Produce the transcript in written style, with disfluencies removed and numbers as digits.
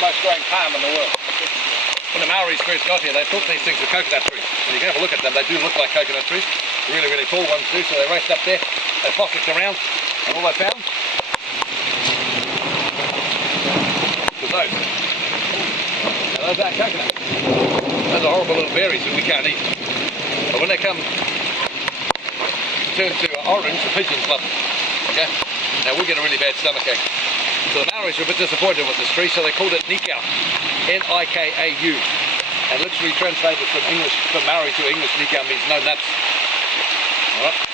most growing palm in the world. When the Maoris first got here, they thought these things were coconut trees. And you can have a look at them, they do look like coconut trees. Really, really tall ones do, so they raced up there, they pockets around, and all they found was those. Now those aren't coconut. Those are horrible little berries that we can't eat. But when they come, turn to orange, the pigeons love them. Okay? Now we get a really bad stomachache. So the Maoris were a bit disappointed with this tree, so they called it Nikau. N-I-K-A-U. And literally translated from English, from Maori to English, Nikau means no nuts. Alright?